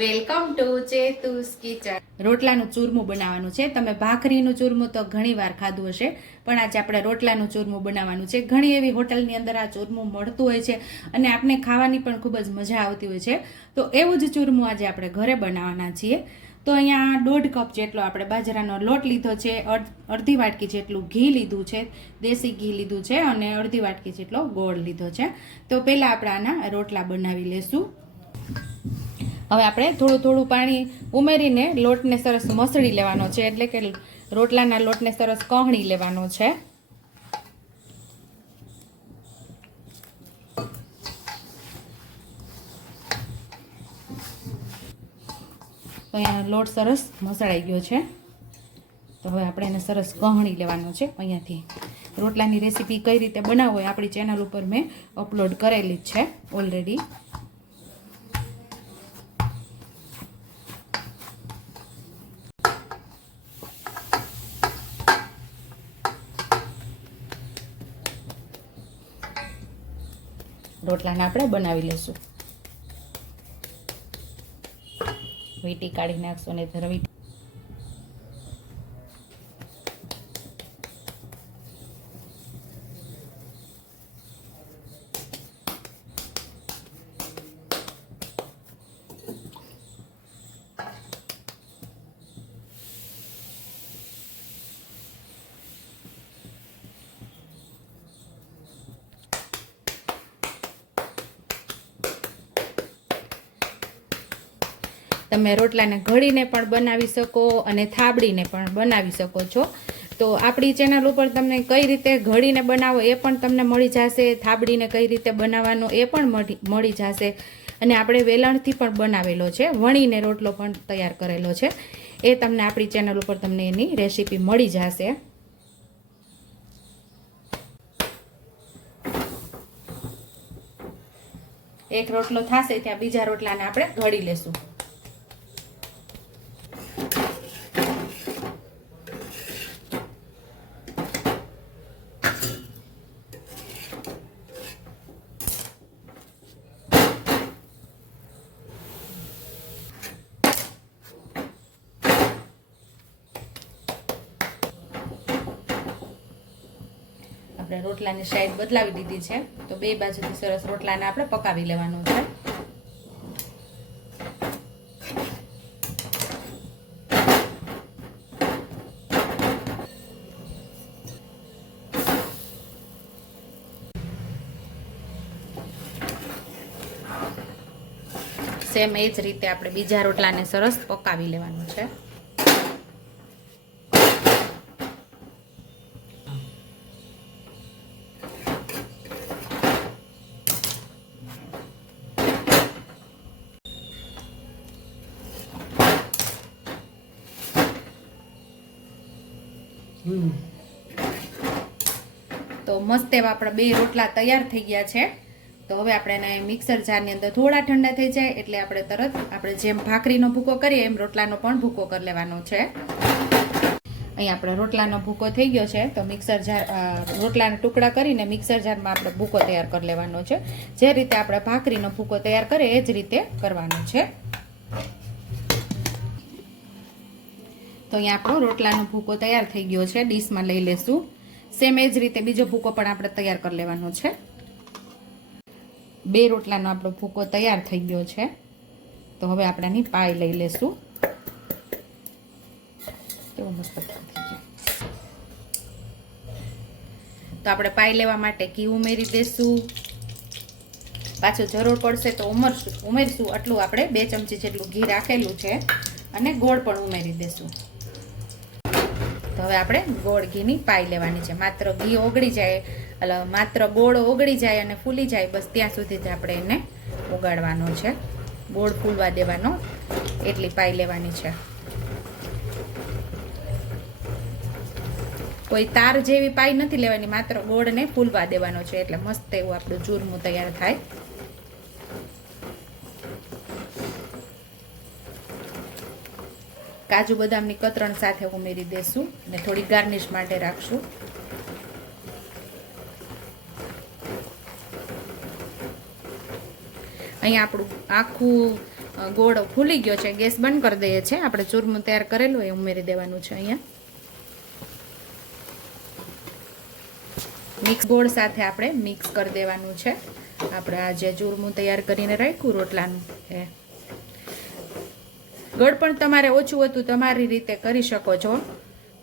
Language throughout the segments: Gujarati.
Welcome to Chetu's kitchen. રોટલાનું ચૂરમું બનાવવાનું છે. તમે ભાખરીનું ચૂરમું તો ઘણી વાર ખાધું હશે, પણ આજે આપણે રોટલાનું ચૂરમું બનાવવાનું છે. ઘણી એવી હોટલની અંદર આ ચૂરમું મળતું હોય છે અને આપણે ખાવાની પણ ખૂબ જ મજા આવતી હોય છે. તો એવું જ ચૂરમું આજે આપણે ઘરે બનાવવાના છીએ. તો અહીંયા દોઢ કપ જેટલો આપણે બાજરાનો લોટ લીધો છે, અડ- અડધી વાટકી જેટલું ઘી લીધું છે, દેશી ઘી લીધું છે અને અડધી વાટકી જેટલો ગોળ લીધો છે. તો પહેલાં આપણે આના રોટલા બનાવી લેશું. હવે આપણે થોડું થોડું પાણી ઉમેરીને લોટને સરસ મસળી લેવાનો છે, એટલે કે રોટલાના લોટને સરસ કહણી લેવાનો છે. તો અહીંયા લોટ સરસ મસળાઈ ગયો છે. તો હવે આપણે એને સરસ કહણી લેવાનો છે અહીંયાથી. રોટલાની રેસીપી કઈ રીતે બનાવવો એ આપણી ચેનલ ઉપર મેં અપલોડ કરેલી જ છે ઓલરેડી. રોટલાને આપણે બનાવી લઈશું. વીટી કાઢી નાખશો અને ધરવી તમે રોટલાને ઘડીને પણ બનાવી શકો અને થાબડીને પણ બનાવી શકો છો. તો આપણી ચેનલ ઉપર તમને કઈ રીતે ઘડીને બનાવો એ પણ તમને મળી જશે, થાબડીને કઈ રીતે બનાવવાનું એ પણ મળી જશે. અને આપણે વેલણથી પણ બનાવેલો છે, વણીને રોટલો પણ તૈયાર કરેલો છે. એ તમને આપણી ચેનલ ઉપર તમને એની રેસીપી મળી જશે. એક રોટલો થશે ત્યાં બીજા રોટલાને આપણે ઘડી લેશું. આપણે રોટલાની સાઈડ બદલાવી દીધી છે. તો બે બાજુથી સરસ રોટલાને આપણે પકાવી લેવાનું છે. સેમ એ જ રીતે આપણે બીજા રોટલાને સરસ પકાવી લેવાનું છે. તો મસ્ત એવા આપણા બે રોટલા તૈયાર થઈ ગયા છે. તો હવે આપણે એને મિક્સર જારની અંદર થોડા ઠંડા થઈ જાય એટલે આપણે તરત આપણે જેમ ભાખરીનો ભૂકો કરીએ એમ રોટલાનો પણ ભૂકો કરી લેવાનો છે. અહીં આપણે રોટલાનો ભૂકો થઈ ગયો છે. તો મિક્સર જાર રોટલાના ટુકડા કરીને મિક્સર જારમાં આપણે ભૂકો તૈયાર કરી લેવાનો છે. જે રીતે આપણે ભાખરીનો ભૂકો તૈયાર કરીએ એ જ રીતે કરવાનો છે. તો અહીંયા આપણો રોટલાનો ભૂકો તૈયાર થઈ ગયો છે. ડીશમાં લઈ લેશું. સેમ એ જ રીતે બીજો ભૂકો પણ આપણે તૈયાર કરી લેવાનો છે. બે રોટલાનો આપણો ભૂકો તૈયાર થઈ ગયો છે. તો હવે આપણે આની પાય લઈ લેશું. કેવો મસ્ત તો આપણે પાય લેવા માટે ઘી ઉમેરી દઈશું પાછું જરૂર પડશે તો ઉમરશું ઉમેરશું. આટલું આપણે બે ચમચી જેટલું ઘી રાખેલું છે. અને ગોળ પણ ઉમેરી દેશું. તો હવે આપણે ગોળ ઘીની પાઈ લેવાની છે. માત્ર ઘી ઓગળી જાય એટલે માત્ર ગોળ ઓગળી જાય અને ફૂલી જાય, બસ ત્યાં સુધી જ આપણે એને ઉગાડવાનો છે. ગોળ ફૂલવા દેવાનો, એટલી પાઈ લેવાની છે. કોઈ તાર જેવી પાઈ નથી લેવાની, માત્ર ગોળને ફૂલવા દેવાનો છે, એટલે મસ્ત એવું આપણું ચૂરમું તૈયાર થાય. કાજુ બદામની કતરણ સાથે ઉમેરી દેશું અને થોડી ગાર્નિશ માટે રાખશું. અહીંયા આપણું આખું ગોળ ફૂલી ગયો છે, ગેસ બંધ કરી દઈએ છીએ. આપણે ચૂરમું તૈયાર કરેલું, એ ઉમેરી દેવાનું છે અહીંયા. મિક્સ ગોળ સાથે આપણે મિક્સ કરી દેવાનું છે. આપણે આ જે ચૂરમું તૈયાર કરીને રાખ્યું, રોટલાનું, એ ગળ પણ તમારે ઓછું હતું, તમારી રીતે કરી શકો છો.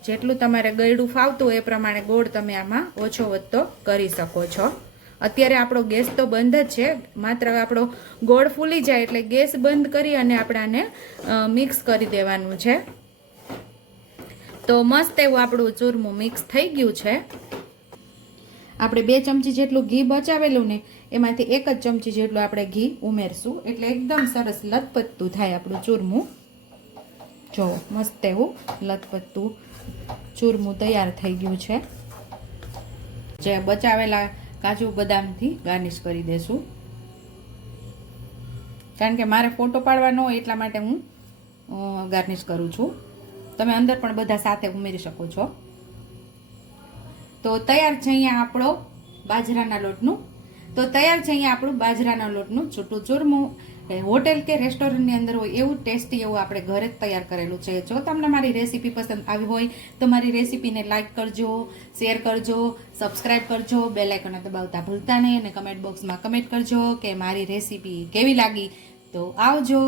જેટલું તમારે ગળ્યું ફાવતું એ પ્રમાણે ગોળ તમે આમાં ઓછો વધતો કરી શકો છો. અત્યારે આપણો ગેસ તો બંધ જ છે, માત્ર આપણો ગોળ ફૂલી જાય એટલે ગેસ બંધ કરી અને આપણે આને મિક્સ કરી દેવાનું છે. તો મસ્ત એવું આપણું ચૂરમું મિક્સ થઈ ગયું છે. આપણે બે ચમચી જેટલું ઘી બચાવેલું ને, એમાંથી એક જ ચમચી જેટલું આપણે ઘી ઉમેરશું. એટલે એકદમ સરસ લથપથતું થાય આપણું ચૂરમું. જો, મસ્ત એવું લથપથતું ચૂરમું તૈયાર થઈ ગયું છે. જે બચાવેલા કાજુ બદામથી ગાર્નિશ કરી દેશું. કારણ કે મારે ફોટો પાડવાનો હોય એટલા માટે હું ગાર્નિશ કરું છું. તમે અંદર પણ બધા સાથે ઉમેરી શકો છો. તો તૈયાર છે અહીંયા આપણો બાજરાના લોટનું. તો તૈયાર છે અહીંયા આપણું બાજરાના લોટનું છૂટું ચૂરમું. હોટેલ કે રેસ્ટોરન્ટની અંદર હોય એવું ટેસ્ટી એવું આપણે ઘરે જ તૈયાર કરેલું છે. જો તમને મારી રેસીપી પસંદ આવી હોય તો મારી રેસીપીને લાઇક કરજો, શેર કરજો, સબસ્ક્રાઇબ કરજો, બેલ આઇકન દબાવતા ભૂલતા નહીં અને કમેન્ટ બોક્સમાં કમેન્ટ કરજો કે મારી રેસીપી કેવી લાગી. તો આવજો.